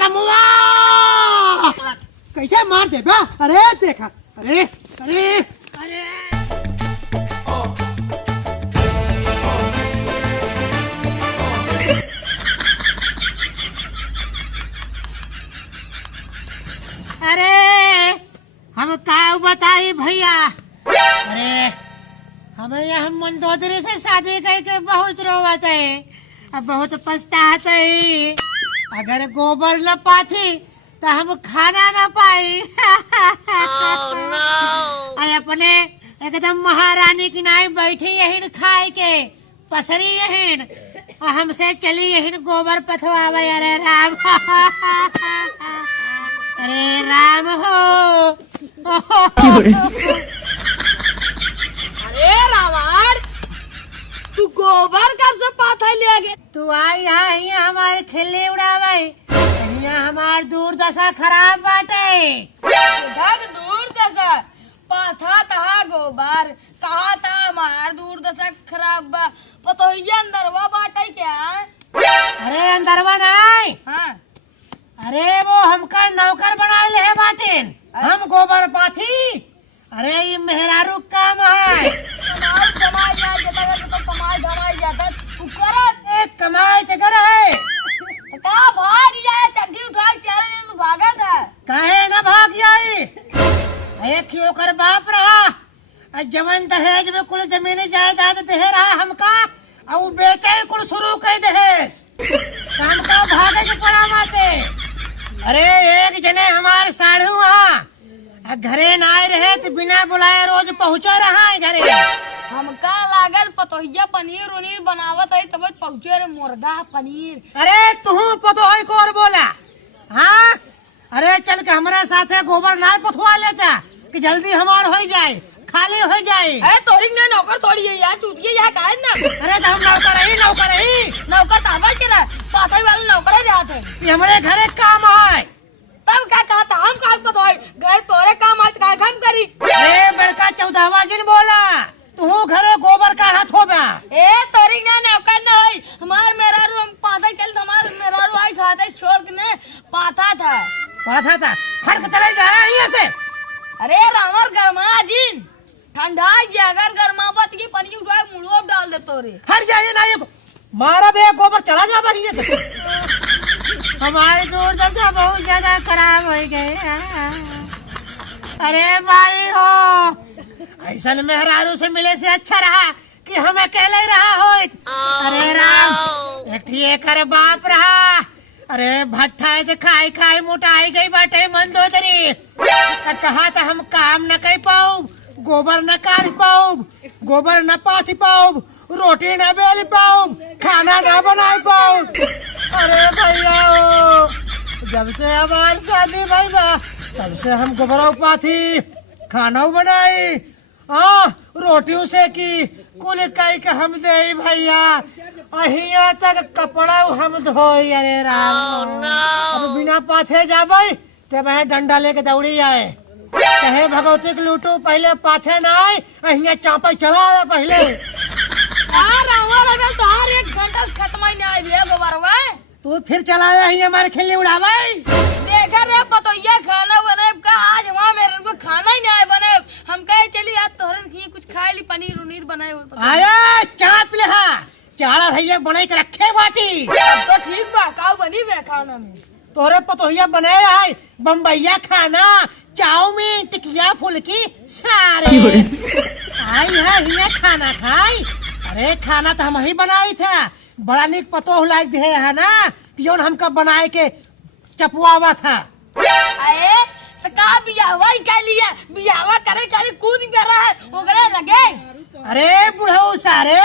रमुआ कैसे मार दे बा। अरे देखा, अरे अरे अरे अरे हम का बताई भैया। अरे हमें यह मंदोदरी से शादी करके बहुत रोवत है, अब बहुत पछतात है। अगर गोबर न पाती तो हम खाना न पाई। oh, no. अपने एकदम महारानी की नाई बैठी यही खाए के पसरी यही हमसे चली यही गोबर पथवावे। अरे राम अरे राम हो। अरे रावण, तू गोबर कब से पाथा ले गए? तू आई यहाँ हमारे खिल्ली उड़ावे, यहाँ हमार दूरदशा खराब बाटे। दूरदशा पाथा तहा गोबर कहा था हमार दूरदशा खराब बा। पतोहिया अंदरवा बाटे क्या? अरे अंदरवा नहीं, हाँ। अरे वो हमका नौकर बना ले है बाटेन, हम गोबर पाथी। अरे ये मेहरारू काम है। कमाई जाता एक कमाई ते कर है। का भाग जाए चड्डी उठा के चले तो भागा था। काहे न भाग जाई। एक क्यों कर बाप रहा, जवन दहेज में कुल जमीनी जायदाद दे रहा हमका, और बेचे कुल शुरू कर दहेज हमका भागे के पड़ामा से। अरे एक जने हमारे साढ़ू वहाँ घरे ना आए रहे तो बिना बुलाए रोज पहुँचा रहा है घरे। हमका लागल पतोहिया पनीर उनीर बनावत है तब पहुँचे रे मुर्गा पनीर। अरे तू पतो है कौन बोला? हाँ अरे चल के हमारे साथे गोबर ना पथवा लेता कि जल्दी हमार हो जाए, खाली हो जाए। अरे तोड़ी ने नौकर थोड़ी है यार, चूतिए यहाँ काहे ना। अरे तो हम नौकर ताबा के रहा पाथई वाले नौकर ही रहते हैं। ये हमारे घरे काम है। तब क्या कहा था हम काल पतोई घर तोरे काम आज का काम करी। अरे बड़का 14वां दिन बोला तू घरे गोबर काढ़ा थोबा। ए तोरी ना नौकर ना है हमार मेरा रू हम पाथई कल हमार मेरा रू आई खाते छोड़ के ने पाथा था हट के चले जा रहा है यहाँ से। अरे रामर गरमा जिन ठंडा अगर गरमावत की पनी उठा मुड़ो डाल दे तोरे। हट जाइए ना, ये मारा बे गोबर चला जा बनिए से। हमारी दूरदशा बहुत ज्यादा खराब हो गई। अरे भाई हो, ऐसा मेहरारू से मिले से अच्छा रहा कि हम अकेले रहा हो। अरे राम एक कर बाप रहा। अरे भट्ठा से खाई खाई मोटाई गई बाटे मंदोदरी। कहा था हम काम न कर पाऊ, गोबर न काट पाऊ, गोबर न पाथी पाऊ, रोटी न बेल पाऊ, खाना न बना पाऊ। अरे भैया जब से हमारी शादी भाई बा तब से हम गोबर पाथी खाना बनाई, रोटियों से की कुल कई के हम दे भैया, अहिया तक कपड़ा हम धोई। अरे राम अब बिना पाथे जाबे ते वह डंडा लेके दौड़ी आए, कहे भगवती के लूटू पहले पाथे ना आए, अहिया चापा चला पहले। तो हर 1 घंटा से खत्म ही नहीं आई भैया गोबरवा। तू फिर चला रही हमारे खिल्ली उड़ावे। देखा रे पतोहिया खाना बने का आज वहाँ मेरे को खाना ही नहीं बने। हम कहे चली आज तोहरन की कुछ खाए ली पनीर उनीर बनाए हुए। आया चाप ले चाड़ा भैया बने के रखे बाटी। तो ठीक बा का बनी वे खाना में तोरे पतोहिया बने है बम्बैया खाना, चाउमीन टिकिया फुल्की सारे आई है हिया खाना खाई। अरे खाना तो हम ही बनाई था, बड़ा निक पतोह लायक दे है ना जोन हमका बनाए के चपुआवा था। आए तो का बियाहवा क्या लिया, बियाहवा करे करे कूद पे रहा है ओकरे लगे। अरे बुढ़ऊ सारे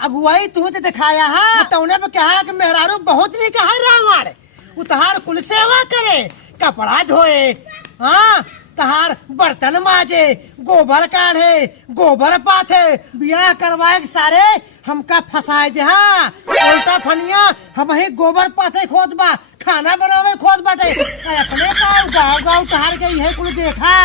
अगुवाई तू तो दिखाया है, तूने पे कहा कि मेहरारू बहुत नहीं कहा रावण उतार कुल सेवा करे, कपड़ा धोए, हाँ तहार बर्तन माजे, गोबर काढ़े, गोबर पाथे, बियाह करवाए सारे हमका फंसाए दे। हाँ उल्टा फनिया हम ही गोबर पाथे खोद बा, खाना बनावे खोद बाटे। अपने गाँव गाँव तहार के यही कुल देखा।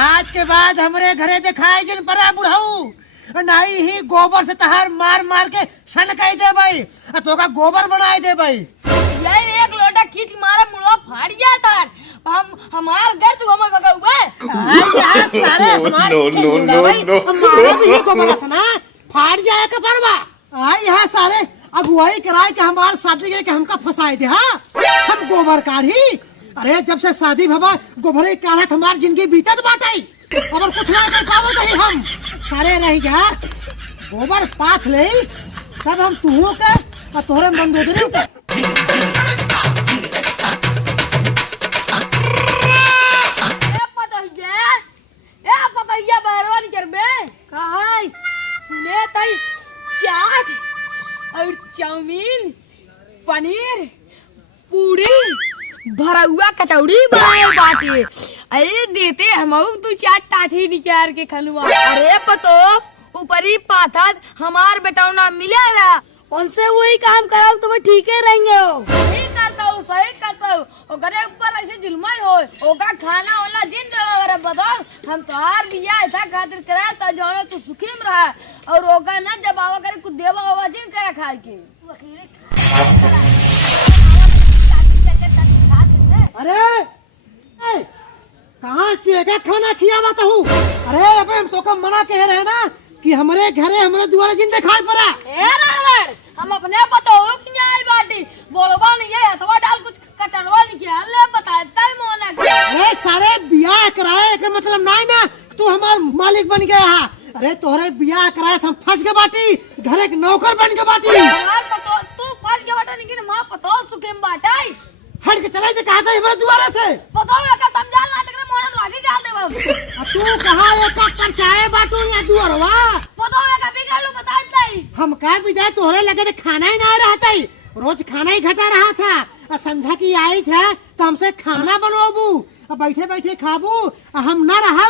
आज के बाद हमरे घरे दिखाए जिन पर बुढ़ऊ नहीं ही गोबर से तहार मार मार के सन कह दे भाई, तो का गोबर बनाए दे भाई। एक लोटा मुड़िया खींच मारा मुड़वा फाड़ गया था। हम हमार घर तू हमें भगा हुए। सारे हमारे भी को बड़ा सना फाड़ जाए का परवा। आई यहाँ सारे अगुवाई कराए के हमारे शादी के हमका फंसाए थे। हाँ हम गोबर काढ़ी। अरे जब से शादी भवा गोबर काढ़ा हमारी जिंदगी बीतत बाटाई। अगर कुछ ना कर पावो तो हम सारे रह जा गोबर पाथ ले तब हम तुहो के और तोहरे मंदोदरी के पतैया बहरवा नहीं करबे काई सुने तई चाट और चाउमीन पनीर पूरी भरौआ कचौड़ी बनाए बाटे। अरे देते हम तू चाट टाठी निकाल के खलुआ। अरे पतो ऊपरी पाथत हमार बेटौना मिले रहा उनसे वही काम कराओ तो ठीक है रहेंगे हो। सही करता हूँ ओकरे ऊपर ऐसे जुल्म हो ओका खाना वाला जिन वगैरह बताओ हम तोहार बिया ऐसा खातिर करा ता जानो तू सुखी में रहा और ओका ना जब आवा करे कुछ देवा होवा जिन करा खाए के। अरे कहाँ चुएगा खाना खिया बात हूँ। अरे अबे हम तो कम मना कह रहे ना कि हमारे घरे हमारे द्वारा जिंदे खाए पड़ा। ए रावण हम अपने बताओ कि आई बाटी बोलबा नहीं है अथवा डाल कुछ कचड़वा नहीं किया ले बताता ही मोना। अरे सारे बियाह कराए के मतलब नहीं ना तू हमार मालिक बन गया है। अरे तोहरे बियाह कराए हम फंस के बाटी घर एक नौकर बन के बाटी। यार पतो तू फंस के बाटा नहीं कि मां पतो सुखेम बाटाई हट के चले जे कहा था हमारे द्वारा से पतो का समझा ना तकरे मोहन लाठी डाल देबो। तू कहां एक पर चाय बाटू या दुअरवा पतो का बिगड़ लो बताता ही हम का विदाई तोहरे लगे तो खाना ही ना रहता ही रोज खाना ही घटा रहा था और समझा की आई था तो हमसे खाना बनवाबू और बैठे बैठे खाबू हम ना रहा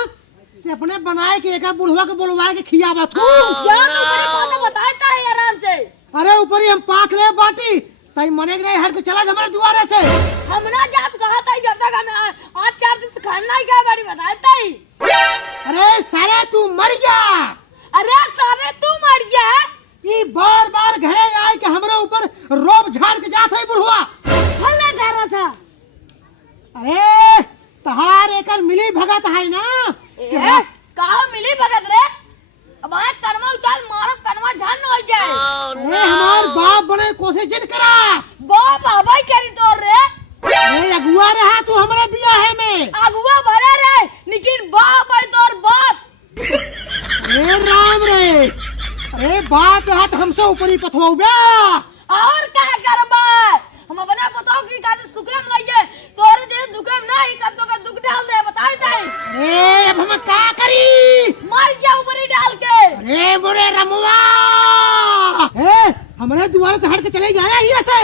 अपने बनाए के एक बुढ़वा के बोलवा के खियावा तू क्या तू मेरे को बताता है आराम से। अरे ऊपर ही हम पाथ रहे बाटी तई मने नहीं हट के चला हमारे द्वारे से हम ना जब कहा था जब तक हमें आज 4 दिन से खाना ही क्या बारी बताता ही। अरे सारे तू मर जा। अरे सारे तू मर गया ये बार बार घरे आए के हमारे ऊपर रोब झाड़ के जात है बुढ़वा हल्ला जा रहा था। अरे तहार एकल मिली भगत है ना कहा मिली भगत रे अब आए कनमा उचाल मारो कनमा झान हो जाए। अरे हमार बाप बने कोशिश जिन करा बाप हवाई करी तोर रे अरे अगुआ रहा तू हमारे बियाह में अगुआ भरे रे लेकिन बाप है तोर बाप। अरे राम रे अरे बाप रहा तो हमसे ऊपर ही पथवाऊ बे और क्या करबा हम अपने बताओ की खातिर सुखेम लइए तोरे दे दुखेम नहीं कर तो का दुख डाल दे बताई दे। अरे अब हम का करी मार जा ऊपर ही डाल के। अरे बुरे रमुआ ए हमारे द्वार से हट के चले जाया ही से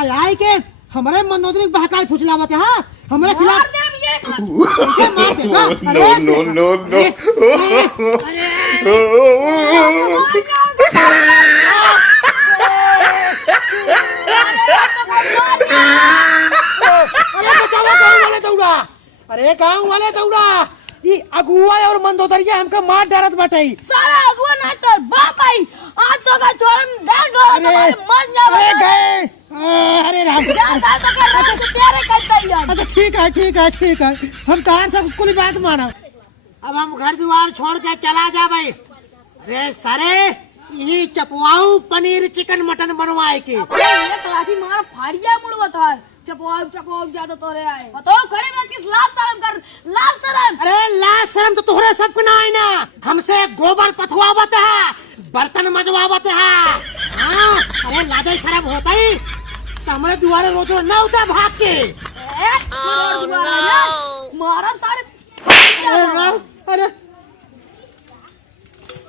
आई आई के हमारे मनोदरी बहकाई फुचलावत है। हां हमारे खिलाफ मार दे ये मार दे। अरे नो अरे बचाओ गांव वाले दौड़ा। अरे गांव वाले दौड़ा ये अगुआ और मंदोदरिया हमका मार डारत बाटई सारा अगुआ ना तोर बाप आई आज तो का छोड़म डाल दो मर जा। अरे गए अरे राम जा साल तो कर रहा तू प्यारे करता ही। अच्छा ठीक है हम कहां से कुछ बात माना अब हम घर द्वार छोड़ के चला जा भाई। अरे सारे यही चपवाऊ पनीर चिकन मटन बनवाए के एक लाठी मार फाड़िया मुड़वा था चपवाऊ ज्यादा तोरे आए बताओ खड़े रह के लाभ शर्म कर लाभ शर्म। अरे लाज शर्म तो तोहरे सबको ना है ना हमसे गोबर पथवावत है बर्तन मजवावत है। हाँ अरे लाज शर्म होता ही तो हमारे द्वारे रोज ना होता भाग के मारा सारे। अरे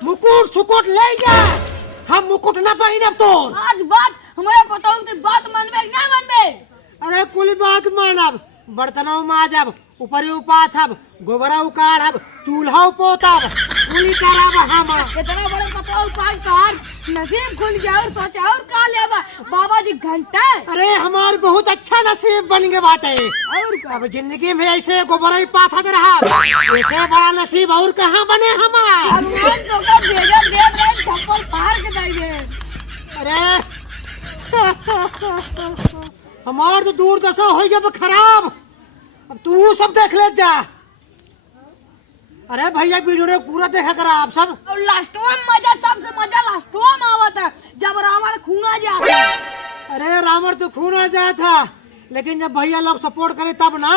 मुकुट सुकुट ले जा हम मुकुट ना पाई ना तो आज बात हमारे बताओ तो बात मानबे ना मानबे। अरे कुल बात मानब बर्तनों माजब ऊपरी उपाथब गोबरा उकाड़ब चूल्हा पोतब कुली करब हम इतना बड़े पताओ पान कार नसीब खुल गया और सोचा और का लेबा बाबा जी घंटा। अरे हमार बहुत अच्छा नसीब बन गए बाटे और का अब जिंदगी में ऐसे गोबरा ही पाथत रहा ऐसे बड़ा नसीब और कहाँ बने हमार। भगवान तो का भेजा दे रहे छप्पर पार के दे दे। अरे हमार तो दूर दशा हो गया खराब। अब तू सब देख ले जा। अरे भैया वीडियो ने पूरा देखा करा आप सब। और लास्टवा में मजा, सबसे मजा लास्टवा में आवता जब रावण खूना जाता। अरे रावण तो खून आ जाया था, लेकिन जब भैया लोग सपोर्ट करे तब ना।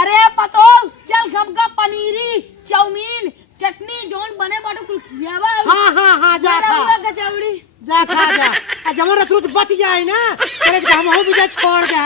अरे पतो चल सबका पनीरी चाउमीन चटनी जोन बने बाटो कुल खियावा। हाँ जा खा, कचौड़ी जा खा जा। जब तू बच जाए ना, हम हो भी जा छोड़ दे।